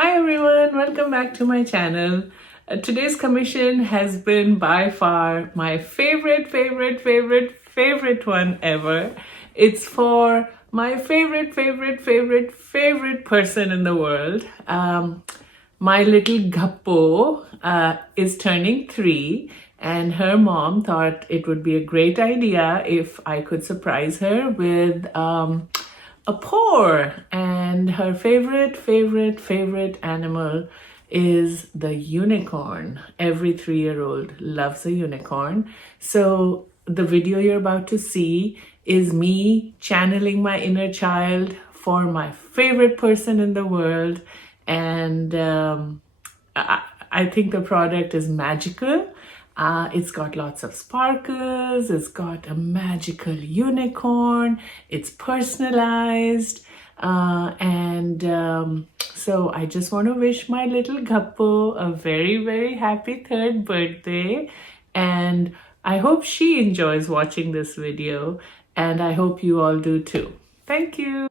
Hi everyone, welcome back to my channel. Today's commission has been by far my favorite one ever. It's for my favorite person in the world. My little Gappo is turning 3, and her mom thought it would be a great idea if I could surprise her with a pour. And her favorite animal is the unicorn. Every 3-year-old loves a unicorn. So the video you're about to see is me channeling my inner child for my favorite person in the world. And I think the product is magical. It's got lots of sparkles, it's got a magical unicorn, it's personalized, so I just want to wish my little Gappo a very happy 3rd birthday, and I hope she enjoys watching this video, and I hope you all do too. Thank you.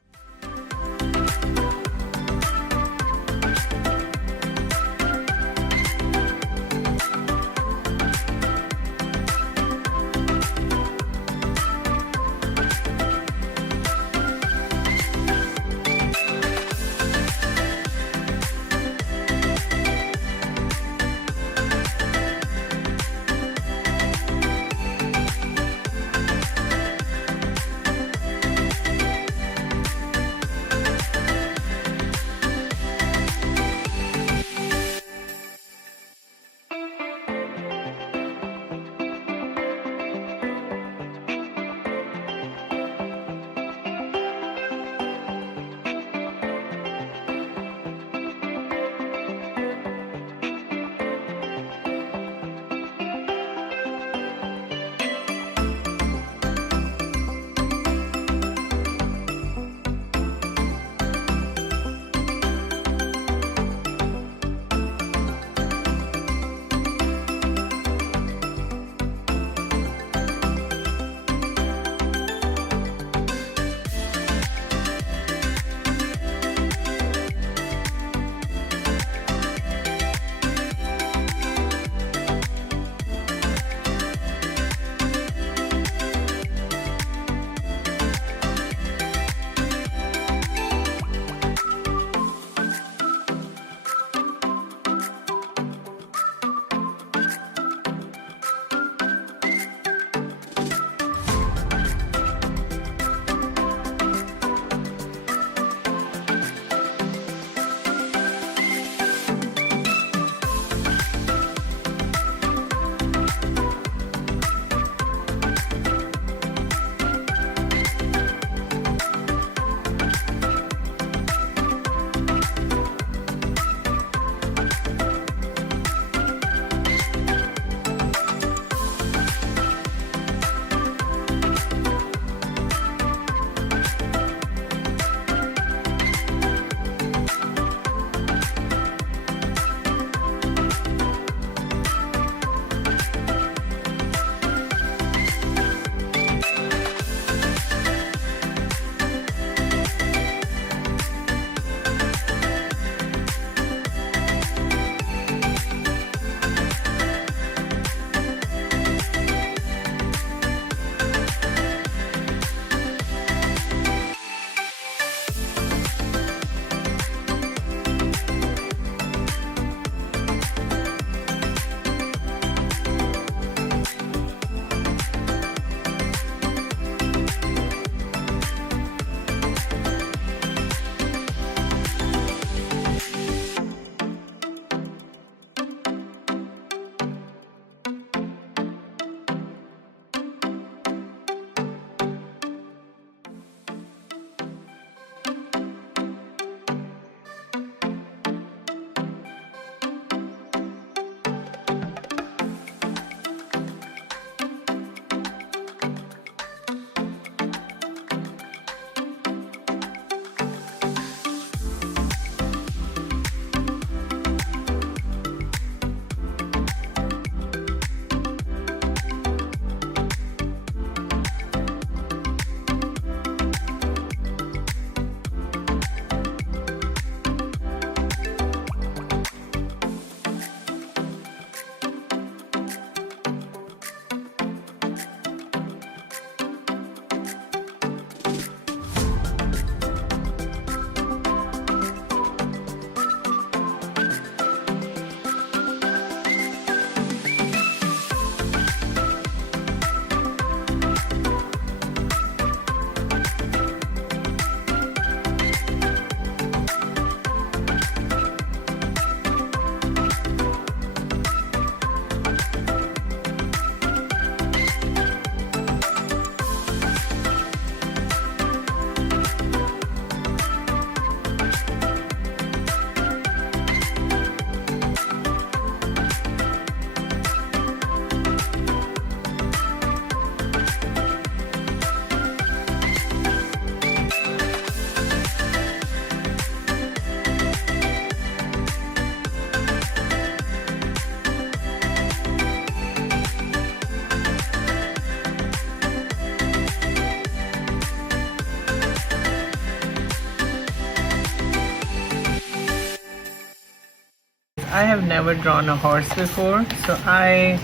I have never drawn a horse before, so I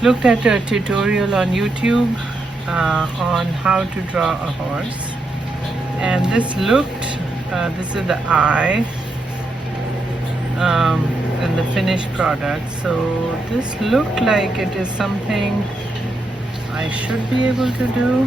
looked at a tutorial on YouTube on how to draw a horse, and this is the eye and the finished product. So this looked like it is something I should be able to do.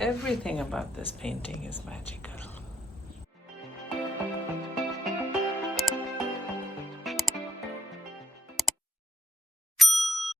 Everything about this painting is magical.